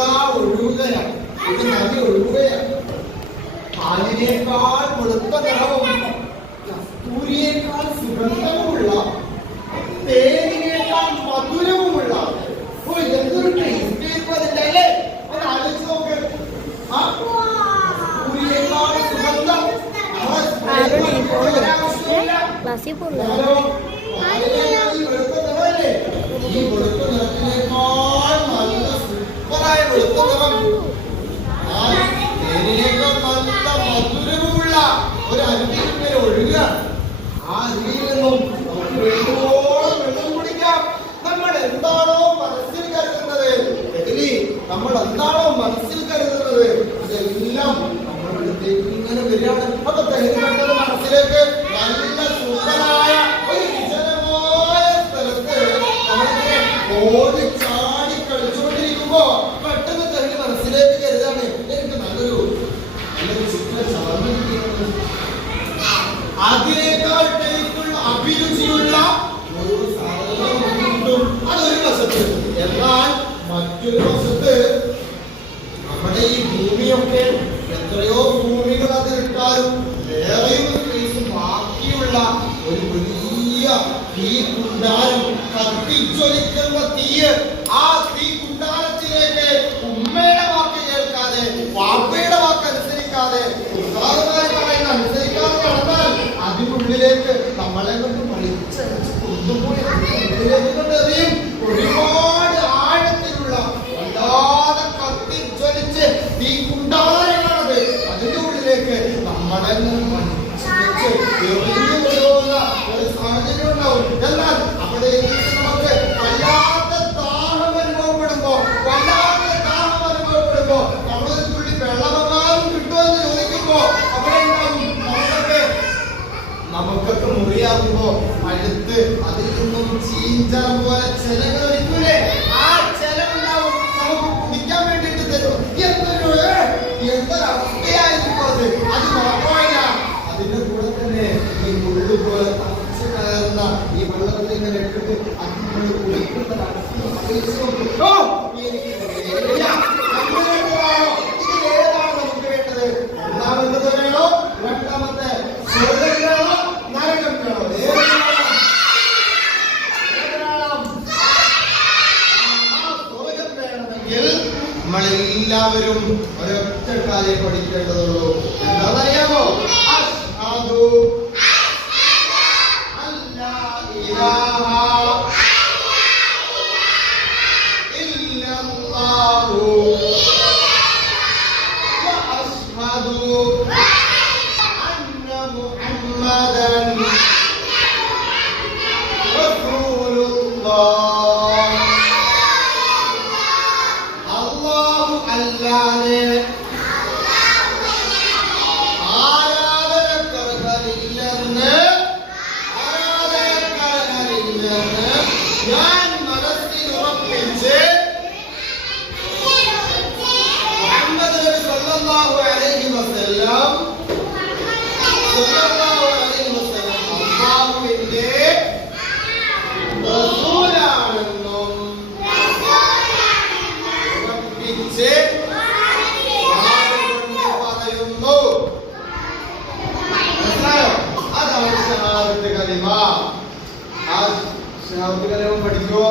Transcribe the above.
അതാ ഒഴുകുകയാണ് ഇത് നദി ഒഴുകുകയാണ് പാലിനേക്കാൾ വെളുത്ത നിറവും കസ്തൂരിയേക്കാൾ സുഗന്ധവുമുള്ള തേനിനേക്കാൾ മധുരവുമുള്ള ഓ എന്തൊരു ടേസ്റ്റ് അതിന്റെ അല്ലേ? ഒന്ന് ആലോചിച്ച് നോക്ക്. ആ? കസ്തൂരിയേക്കാൾ സുഗന്ധം. ക്ലാസ്സിൽ പോകുന്നു ഈ വെളുത്ത നിറത്തിനേക്കാൾ നല്ല വെളുത്ത നിറം ആ തേനിനേക്കാൾ നല്ല ഒരു അരുവിയിൽ ഇങ്ങനെ ഒഴുകുക. ആ അരുവിയിൽ നിന്നും നമുക്ക് നമ്മൾ എന്താണോ മനസ്സിൽ കരുതുന്നത്. നമ്മൾ എന്താണോ അതിനേക്കാൾ അഭിരുചിയുള്ള ഒരു സാധനം അതൊരു വശത്ത്. എന്നാൽ മറ്റൊരു വശത്ത് നമ്മുടെ ഈ ഭൂമിയൊക്കെ എത്രയോ ഭൂമികൾ അതിലിട്ടാലും വേറെയും സ്പേസ് ബാക്കിയുള്ള ഒരു വലിയ തീ കുണ്ടാരം കത്തിച്ചൊലിക്കുന്ന തീയ് ആ തീ അതിനുള്ളിലേക്ക് നമ്മളെ കൊണ്ട് അതിനുള്ളിലേക്ക് കൊണ്ടെറിയും ഒരുപാട് ആഴത്തിലുള്ള വല്ലാതെ കത്തിജ്വലിച്ച് തീ കുണ്ടാരമാണത് അതിന്റെ ഉള്ളിലേക്ക് നമ്മളെ ഒരു സാഹചര്യം ഉണ്ടാവും. എന്നാൽ അവിടെ മുറിയാകുമ്പോ അടുത്ത് അതിൽ നിന്നും ചീഞ്ചാൻ പോലെ ചെലവ് ഒരിക്കൂലേ? ആ ചെലവുണ്ടാവും. നമുക്ക് കുടിക്കാൻ വേണ്ടിയിട്ട് തരും. എന്തൊരു അത്? മാത്രമല്ല അതിന്റെ കൂടെ തന്നെ ഈ മുള്ളു പോലെ തറച്ചു കയറുന്ന ഈ വെള്ളത്തിൽ ഇങ്ങനെ ഇട്ടിട്ട് നമുക്ക് വേണോ? രണ്ടാമത്തെ സ്വർഗം വേണോ നരകം വേണോ ഏത് വേണം? ഏത് വേണം? ആ സ്വർഗം വേണമെങ്കിൽ നമ്മളെല്ലാവരും ഒരൊറ്റ കാര്യം പഠിക്കേണ്ടതുള്ളൂ. എന്താണെന്നറിയാമോ? அல்லாது. ஆராதனக்காரர்கள் இல்லைன்னு ஆராதனக்காரர்கள் இல்லைன்னு நான் மனசில் உறப்பிச்சு முகமது நபி சொல்லல்லாஹு वाह आज सेनापति का लेवल बढ़ गयो